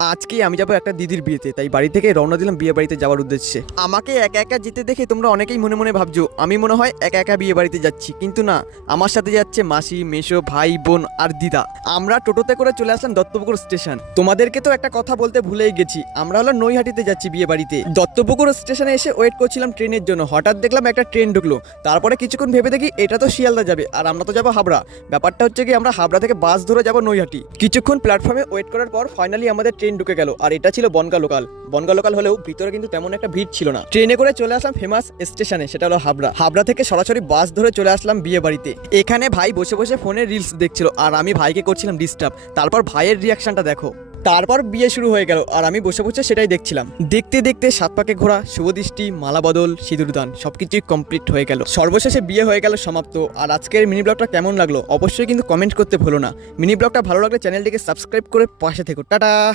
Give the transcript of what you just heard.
আজকে আমি যাবো একটা দিদির বিয়েতে, তাই বাড়ি থেকে রওনা দিলাম বিয়ে বাড়িতে যাওয়ার উদ্দেশ্যে। আমাকে একা একা যেতে দেখে তোমরা অনেকেই মনে মনে ভাবছো আমি মনে হয় একা একা বিয়ে বাড়িতে যাচ্ছি, কিন্তু না, আমার সাথে যাচ্ছে মাসি, মেসো, ভাই, বোন আর দিদা। আমরা টোটোতে করে চলে আসলাম দত্তপুকুর স্টেশন। তোমাদেরকে তো একটা কথা বলতে ভুলেই গেছি, আমরা হলো নৈহাটিতে যাচ্ছি বিয়ে বাড়িতে। দত্তপুকুর স্টেশনে এসে ওয়েট করছিলাম ট্রেনের জন্য, হঠাৎ দেখলাম একটা ট্রেন ঢুকলো। তারপরে কিছুক্ষণ ভেবে দেখি এটা তো শিয়ালদা যাবে আর আমরা তো যাবো হাবড়া। ব্যাপারটা হচ্ছে কি, আমরা হাবড়া থেকে বাস ধরে যাবো নৈহাটি। কিছুক্ষণ প্ল্যাটফর্মে ওয়েট করার পর ফাইনালি আমাদের ট্রেন ঢুকে গেল, আর এটা ছিল বনগা লোকাল। বনগা লোকাল হলেও ভিতরে কিন্তু তেমন একটা ভিড় ছিল না। ট্রেনে করে চলে আসলাম ফেমাস স্টেশনে, সেটা হলো হাবড়া। হাবড়া থেকে সরাসরি বাস ধরে চলে আসলাম বিয়ে বাড়িতে। এখানে ভাই বসে বসে ফোনে রিলস দেখছিল আর আমি ভাইকে করছিলাম ডিস্টার্ব। তারপর ভাইয়ের রিয়াকশনটা দেখো। তারপর বিয়ে শুরু হয়ে গেল আর আমি বসে বসে সেটাই দেখছিলাম। দেখতে দেখতে সাত পাকে ঘোরা, শুভদৃষ্টি, মালা বদল, সিঁদুরদান সবকিছুই কমপ্লিট হয়ে গেল। সর্বশেষে বিয়ে হয়ে গেল সমাপ্ত। আর আজকের মিনি ব্লগটা কেমন লাগলো অবশ্যই কিন্তু কমেন্ট করতে ভুলো না। মিনি ব্লগটা ভালো লাগলে চ্যানেলটিকে সাবস্ক্রাইব করে পাশে থেকো। টাটা।